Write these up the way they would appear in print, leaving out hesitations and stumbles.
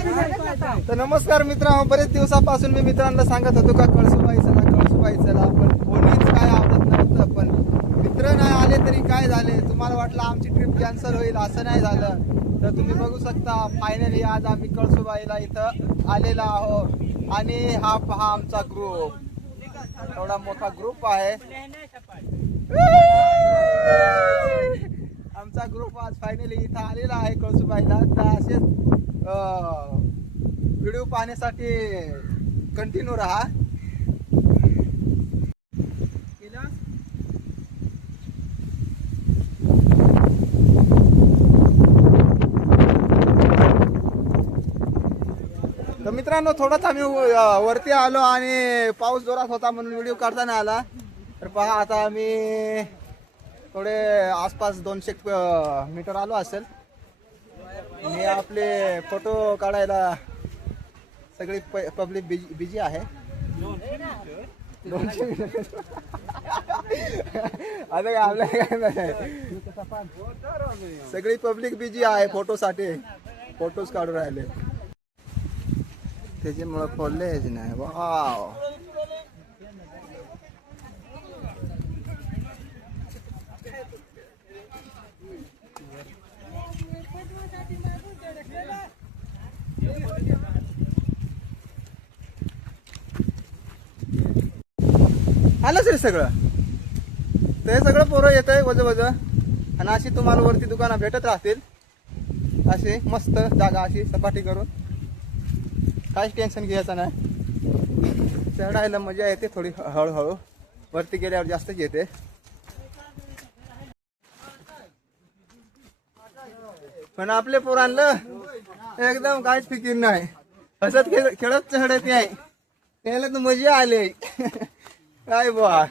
तर नमस्कार मित्रांनो, बरेच दिवसापासून मी मित्रांना सांगत होतो का कळसुबाई चला, पण कोणीच काय आवडत नव्हतं. पण मित्र नाही आले तरी काय झाले, तुम्हाला वाटलं आमची ट्रिप कॅन्सल होईल, असं नाही झालं. तर तुम्ही बघू शकता फायनली आज आम्ही कळसुबाईला इथं आलेला आहोत. आणि हा पहा आमचा ग्रुप, एवढा मोठा ग्रुप आहे. आमचा ग्रुप आज फायनली इथं आलेला आहे कळसुबाईला. तर असेच व्हिडिओ पाहण्यासाठी कंटिन्यू राहा. तर मित्रांनो, थोडाच आम्ही वरती आलो आणि पाऊस जोरात होता म्हणून व्हिडिओ काढता नाही आला. तर पहा आता आम्ही थोडे आसपास 200 मीटर आलो असेल. आणि आपले फोटो काढायला सगळी पब्लिक बिजी आहे. 200 मीटर आता काय आपल्या काय नाही, सगळी पब्लिक बिजी आहे फोटोसाठी. फोटोज काढून राहिले त्याच्यामुळे कॉलेज नाही. वाव, आलंच रे सगळं. ते सगळं पोरं येत आहे वज आणि अशी तुम्हाला वरती दुकानं भेटत राहतील. अशी मस्त जागा, अशी सपाटी करून काहीच टेन्शन घ्यायचं नाही. चढायला मजा येते थोडी, हळूहळू. वरती गेल्यावर जास्तच येते. पण आपले पोरांना एकदम काहीच फिकीर नाही, हसत खेळत चढत आहे. त्याला तर मजा आली. काय बुवा,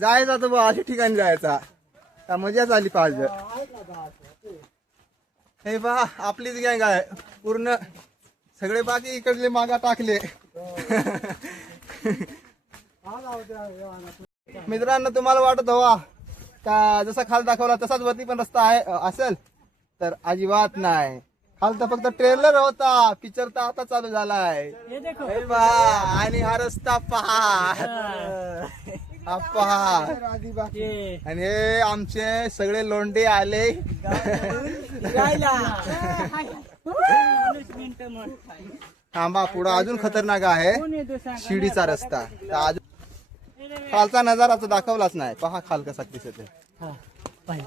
जायचा तर बुवा अशा ठिकाणी जायचा, मजाच आली पाहिजे. हे पहा आपलीच गँग आहे पूर्ण, सगळे बाकी इकडले मागा टाकले. मित्रांनो, तुम्हाला वाटत हवा का जसा खाल दाखवला तसाच वरती पण रस्ता आहे असेल, तर अजिबात नाही. खाल तर फक्त ट्रेलर होता, पिक्चर तर आता चालू झालाय. हे पहा, आणि हा रस्ता पहा, हा पहा. आणि हे आमचे सगळे लोंडे आले. थांबा, पुढं अजून खतरनाक आहे शिडीचा रस्ता. खालचा नजारा तर दाखवलाच नाही. पहा खाल कसा दिसत आहे,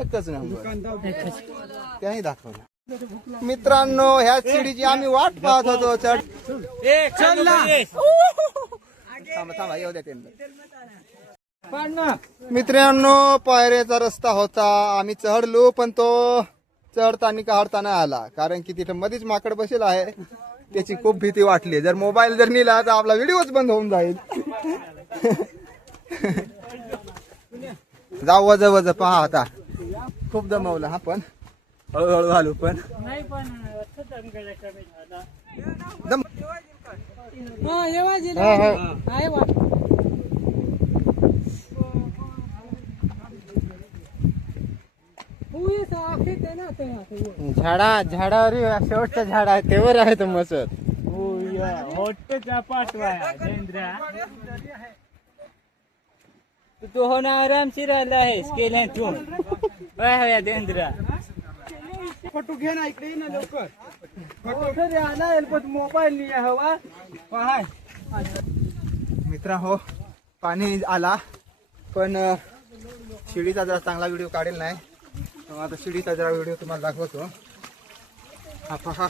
एकच नंबर. त्याही दाखवला. मित्रांनो, ह्या शिडीची आम्ही वाट पाहत होतो. थांबा येऊ द्या त्यांना. मित्रांनो, पायऱ्याचा रस्ता होता, आम्ही चढलो, पण तो चढताना काढताना आला, कारण की तिथे मध्येच माकड बसेल आहे. त्याची खूप भीती वाटली. जर मोबाईल जर नेला तर आपला व्हिडिओच बंद होऊन जाईल. जाऊ वज पहा. आता खूप दमवलं हा, पण हळूहळू आलो. पण झाडावर शेवटचं झाड आहे तेवर आहे तो मसत. तू हो ना, आरामशीर राहिला आहेस केल्या तू. काय हव्या देंद्रा, फोटो घे ना, इकडे ना लवकर. फोटो आला पण मोबाईल नाही हवा. पहा मित्रा, हो पाणी आला, पण शिडीचा जरा चांगला व्हिडिओ काढेल नाही. आता शिडीचा जरा व्हिडिओ तुम्हाला दाखवतो. हा पहा,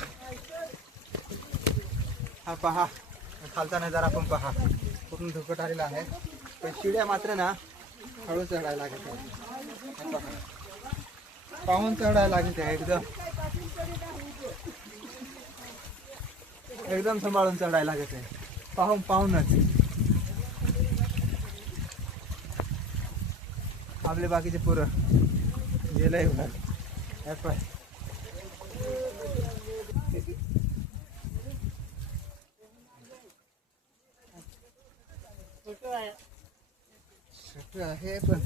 हा पहा, खालचा नजारा पण पहा. पूर्ण धुकट आलेला आहे, पण शिड्या मात्र ना हळू चढायला लागत आहे. पाहून चढायला लागत आहे, एकदम सांभाळून चढायला लागत आहे. पाहूनच आपले बाकीचे पोरं गेलंय. आहे पण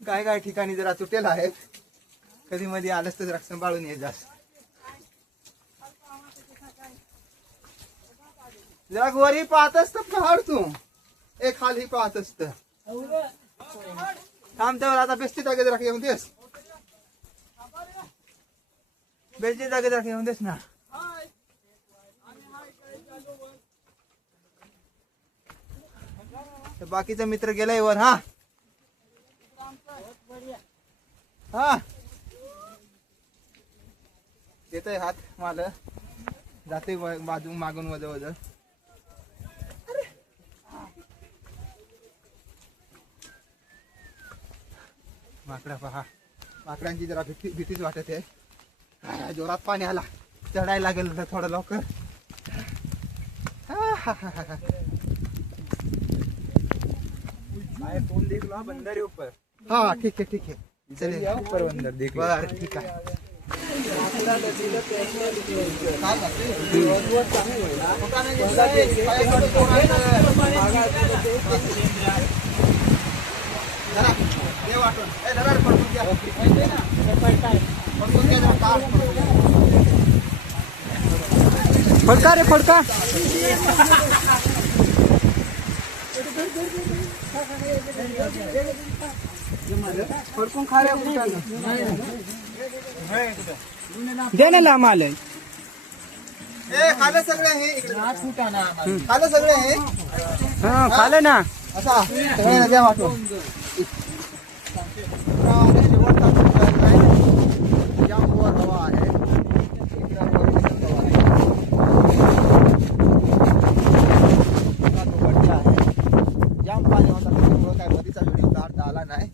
काय काय ठिकाणी जरा तुटेल आहेत, कधी मध्ये आलंच तर जरा सांभाळून ये जास्त. जरा वरी पाहत असत पहाड तू, एक खाली पाहत असत. थांब त्यावर आता बेस्टी जागे जरा येऊन देस, बेस्टी जागे जरा येऊन देस ना. तर बाकीचा मित्र गेलाय वर. हा हा येतोय हात माल जाते बाजू मागून वज वज. माकडा पहा, माकडांची जरा भीतीच वाटत आहे. जोरात पाणी आला, चढायला लागेल तर थोडं लवकर. फोन देख लो बंदर ऊपर. हा ठीक है चलिए ऊपर बंदर देख लो. बरं ठीक आहे. फडका रे फडका. फडकून खा रे. दे ना लांब आलंय. ए खालं सगळे हे, खालं सगळे हे. हा खालं ना. असा सगळे नद्या वाटून जाम वर हवा आहे. जाम पाणी होता त्याच्यामुळे काय मधीचा व्हिडिओ काढता आला नाही.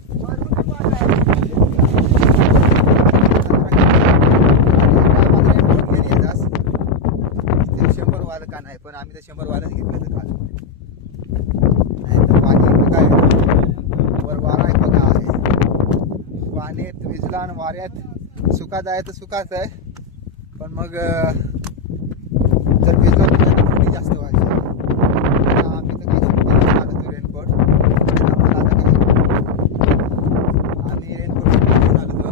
ते 100 वालं का नाही, पण आम्ही तर 100 वालच घेतलं तर खाल. नाही तर पाणी बघाय वर वारा आहे बघा आहे. पाण्यात विजला आणि वाऱ्यात सुखात आहे तर सुखाच आहे, पण मग जर भिजलो तर थोडी जास्त व्हायची. आम्ही तर काही सुट्टी आलो तो रेनकोट. आम्हाला आता काय आम्ही रेनकोट घेऊन आलो तो.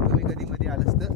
तुम्ही कधी मध्ये आलं असतं.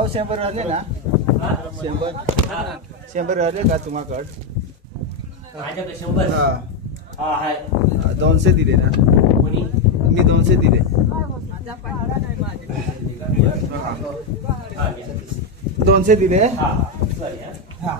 भाऊ 100 राहिले ना 100 राहिले का तुम्हाकड माझ्याकडे 100 हा हा हाय 200 दिले ना कोणी मी 200 दिले हा 200 दिले हा सॉरी हा